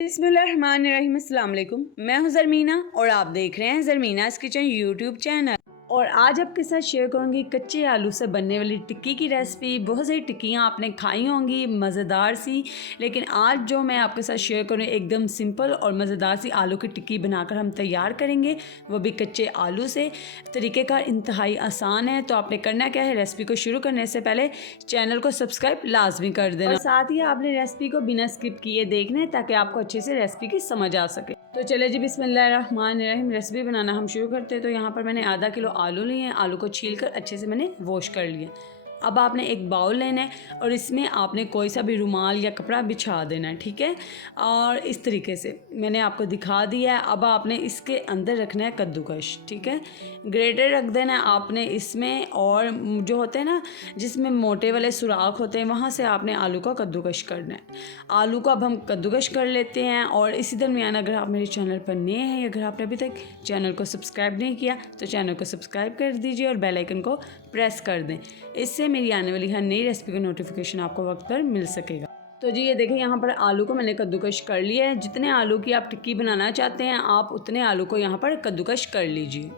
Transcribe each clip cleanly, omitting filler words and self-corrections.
बिस्मिल्लाहिर्रहमानिर्रहीम, अस्सलाम वालेकुम। मैं हूं ज़रमीना और आप देख रहे हैं ज़रमीनास किचन यूट्यूब चैनल। और आज आपके साथ शेयर करूंगी कच्चे आलू से बनने वाली टिक्की की रेसिपी। बहुत सारी टिक्कियाँ आपने खाई होंगी मज़ेदार सी, लेकिन आज जो मैं आपके साथ शेयर करूँ एकदम सिंपल और मज़ेदार सी आलू की टिक्की बनाकर हम तैयार करेंगे, वो भी कच्चे आलू से। तरीक़ेकार इंतहाई आसान है। तो आपने करना क्या है, रेसिपी को शुरू करने से पहले चैनल को सब्सक्राइब लाजमी कर देना और साथ ही आपने रेसिपी को बिना स्किप किए देखना है ताकि आपको अच्छे से रेसिपी की समझ आ सके। तो चले जी, बिस्मिल्लाहिर्रहमानिर्रहीम, रेसिपी बनाना हम शुरू करते हैं। तो यहाँ पर मैंने आधा किलो आलू लिए हैं। आलू को छील कर अच्छे से मैंने वॉश कर लिया। अब आपने एक बाउल लेना है और इसमें आपने कोई सा भी रुमाल या कपड़ा बिछा देना है, ठीक है। और इस तरीके से मैंने आपको दिखा दिया है। अब आपने इसके अंदर रखना है कद्दूकश, ठीक है। ग्रेटर रख देना है आपने इसमें, और जो होते हैं ना जिसमें मोटे वाले सुराख होते हैं वहाँ से आपने आलू का कद्दूकश करना है। आलू को अब हम कद्दूकश कर लेते हैं। और इसी दरमियान अगर आप मेरे चैनल पर नए हैं या अगर आपने अभी तक चैनल को सब्सक्राइब नहीं किया तो चैनल को सब्सक्राइब कर दीजिए और बेल आइकन को प्रेस कर दें। इससे मेरी आने वाली हर नई रेसिपी का नोटिफिकेशन आपको वक्त पर मिल सकेगा। तो जी ये देखें, यहाँ पर आलू को मैंने कद्दूकश कर लिया है। जितने आलू की आप टिक्की बनाना चाहते हैं आप उतने आलू को यहाँ पर कद्दूकश कर लीजिए।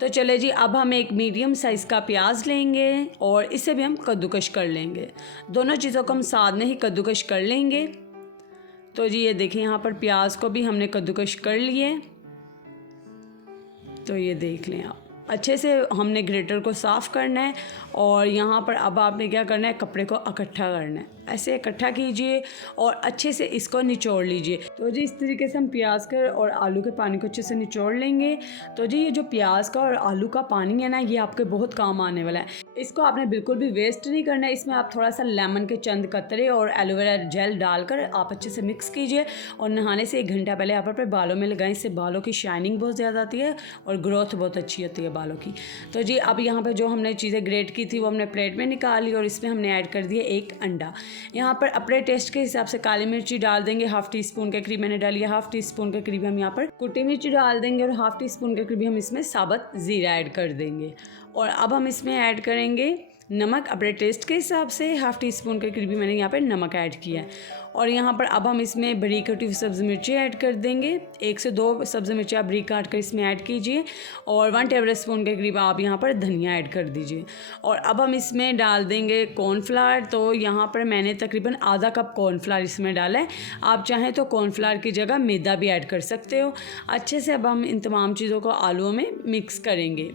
तो चले जी, अब हम एक मीडियम साइज़ का प्याज लेंगे और इसे भी हम कद्दूकश कर लेंगे। दोनों चीज़ों को हम साथ में ही कद्दूकश कर लेंगे। तो जी ये देखें, यहाँ पर प्याज को भी हमने कद्दूकश कर लिए। तो ये देख लें आप, अच्छे से हमने ग्रेटर को साफ़ करना है। और यहाँ पर अब आपने क्या करना है, कपड़े को इकट्ठा करना है। ऐसे इकट्ठा कीजिए और अच्छे से इसको निचोड़ लीजिए। तो जी इस तरीके से हम प्याज का और आलू के पानी को अच्छे से निचोड़ लेंगे। तो जी ये जो प्याज का और आलू का पानी है ना, ये आपके बहुत काम आने वाला है। इसको आपने बिल्कुल भी वेस्ट नहीं करना है। इसमें आप थोड़ा सा लेमन के चंद कतरे और एलोवेरा जेल डालकर आप अच्छे से मिक्स कीजिए और नहाने से 1 घंटा पहले आप अपने बालों में लगाएं। इससे बालों की शाइनिंग बहुत ज़्यादा आती है और ग्रोथ बहुत अच्छी होती है बालों की। तो जी अब यहाँ पर जो हमने चीज़ें ग्रेट की थी वो हमने प्लेट में निकाल ली और इसमें हमने ऐड कर दिया 1 अंडा। यहाँ पर अपने टेस्ट के हिसाब से काली मिर्ची डाल देंगे, ½ टीस्पून के करीब मैंने डाली है। ½ टीस्पून के करीब हम यहाँ पर कुटी मिर्ची डाल देंगे और ½ टीस्पून के करीब हम इसमें साबुत ज़ीरा ऐड कर देंगे। और अब हम इसमें ऐड करेंगे नमक अपने टेस्ट के हिसाब से। ½ टीस्पून के करीब मैंने यहाँ पर नमक ऐड किया है। और यहाँ पर अब हम इसमें बारीक कटी हुई सब्ज़ी मिर्ची ऐड कर देंगे। 1 से 2 सब्ज़ी मिर्ची आप बारीक काट कर इसमें ऐड कीजिए। और 1 टेबल स्पून के करीब आप यहाँ पर धनिया ऐड कर दीजिए। और अब हम इसमें डाल देंगे कॉर्नफ्लावर। तो यहाँ पर मैंने तकरीबन आधा कप कॉर्नफ्लावर इसमें डाला है। आप चाहें तो कॉर्नफ्लावर की जगह मैदा भी ऐड कर सकते हो। अच्छे से अब हम इन तमाम चीज़ों को आलूओं में मिक्स करेंगे।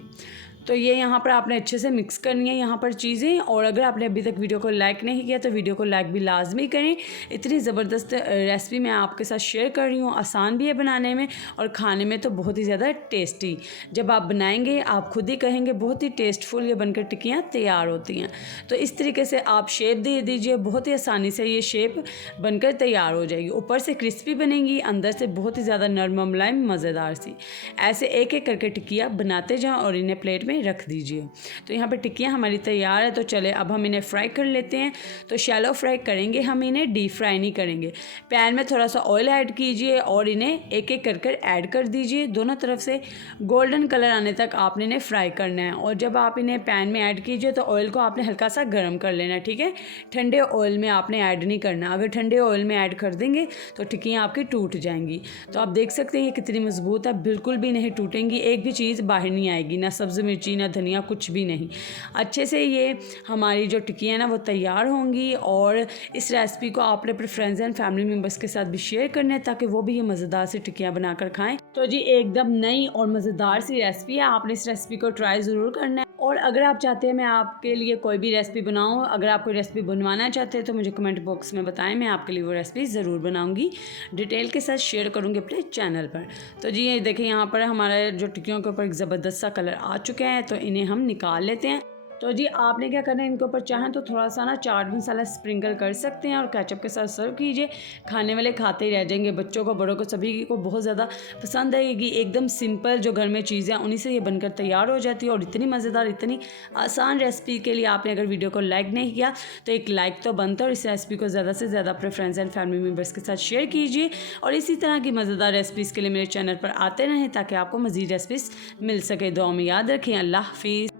तो ये यहाँ पर आपने अच्छे से मिक्स करनी है यहाँ पर चीज़ें। और अगर आपने अभी तक वीडियो को लाइक नहीं किया तो वीडियो को लाइक भी लाजमी करें। इतनी ज़बरदस्त रेसिपी मैं आपके साथ शेयर कर रही हूँ। आसान भी है बनाने में और खाने में तो बहुत ही ज़्यादा टेस्टी। जब आप बनाएंगे आप खुद ही कहेंगे बहुत ही टेस्टफुल ये बनकर टिक्कियाँ तैयार होती हैं। तो इस तरीके से आप शेप दे दीजिए, बहुत ही आसानी से ये शेप बनकर तैयार हो जाएगी। ऊपर से क्रिस्पी बनेगी, अंदर से बहुत ही ज़्यादा नरम मुलायम मज़ेदार सी। ऐसे एक एक करके टिक्कियाँ बनाते जाएँ और इन्हें प्लेट में रख दीजिए। तो यहाँ पे टिक्कियाँ हमारी तैयार है। तो चले अब हम इन्हें फ्राई कर लेते हैं। तो शैलो फ्राई करेंगे हम, इन्हें डीप फ्राई नहीं करेंगे। पैन में थोड़ा सा ऑयल ऐड कीजिए और इन्हें एक एक कर कर ऐड कर दीजिए। दोनों तरफ से गोल्डन कलर आने तक आपने इन्हें फ्राई करना है। और जब आप इन्हें पैन में ऐड कीजिए तो ऑयल को आपने हल्का सा गर्म कर लेना है, ठीक है। ठंडे ऑयल में आपने ऐड नहीं करना। अगर ठंडे ऑयल में ऐड कर देंगे तो टिक्कियाँ आपकी टूट जाएंगी। तो आप देख सकते हैं ये कितनी मजबूत है, बिल्कुल भी नहीं टूटेंगी। एक भी चीज़ बाहर नहीं आएगी, ना सब्ज़ी मिर्ची ना धनिया, कुछ भी नहीं। अच्छे से ये हमारी जो टिक्कियाँ ना वो तैयार होंगी। और इस रेसिपी को आपने अपने फ्रेंड्स एंड फैमिली मेम्बर्स के साथ भी शेयर करना है ताकि वो भी ये मज़ेदार सी टिक्कियाँ बनाकर खाएं। तो जी एकदम नई और मज़ेदार सी रेसिपी है, आपने इस रेसिपी को ट्राई ज़रूर करना है। और अगर आप चाहते हैं मैं आपके लिए कोई भी रेसिपी बनाऊँ, अगर आप कोई रेसिपी बनवाना चाहते हैं तो मुझे कमेंट बॉक्स में बताएं, मैं आपके लिए वो रेसिपी ज़रूर बनाऊँगी, डिटेल के साथ शेयर करूँगी अपने चैनल पर। तो जी ये देखें, यहाँ पर हमारे जो टिक्कियों के ऊपर एक ज़बरदस्त सा कलर आ चुके हैं। तो इन्हें हम निकाल लेते हैं। तो जी आपने क्या करना है, इनके ऊपर चाहें तो थोड़ा सा ना चाट मसाला स्प्रिंकल कर सकते हैं और केचप के साथ सर्व कीजिए। खाने वाले खाते ही रह जाएंगे, बच्चों को बड़ों को सभी को बहुत ज़्यादा पसंद आएगी। एकदम सिंपल जो घर में चीज़ें उन्हीं से ये बनकर तैयार हो जाती है। और इतनी मज़ेदार इतनी आसान रेसिपी के लिए आपने अगर वीडियो को लाइक नहीं किया तो एक लाइक तो बनता है। और इस रेसिपी को ज़्यादा से ज़्यादा अपने फ्रेंड्स एंड फैमिली मेम्बर्स के साथ शेयर कीजिए। और इसी तरह की मज़ेदार रेसिपीज़ के लिए मेरे चैनल पर आते रहें ताकि आपको मज़ीद रेसिपीज़ मिल सके। दुआ में याद रखें। अल्लाह हाफिज़।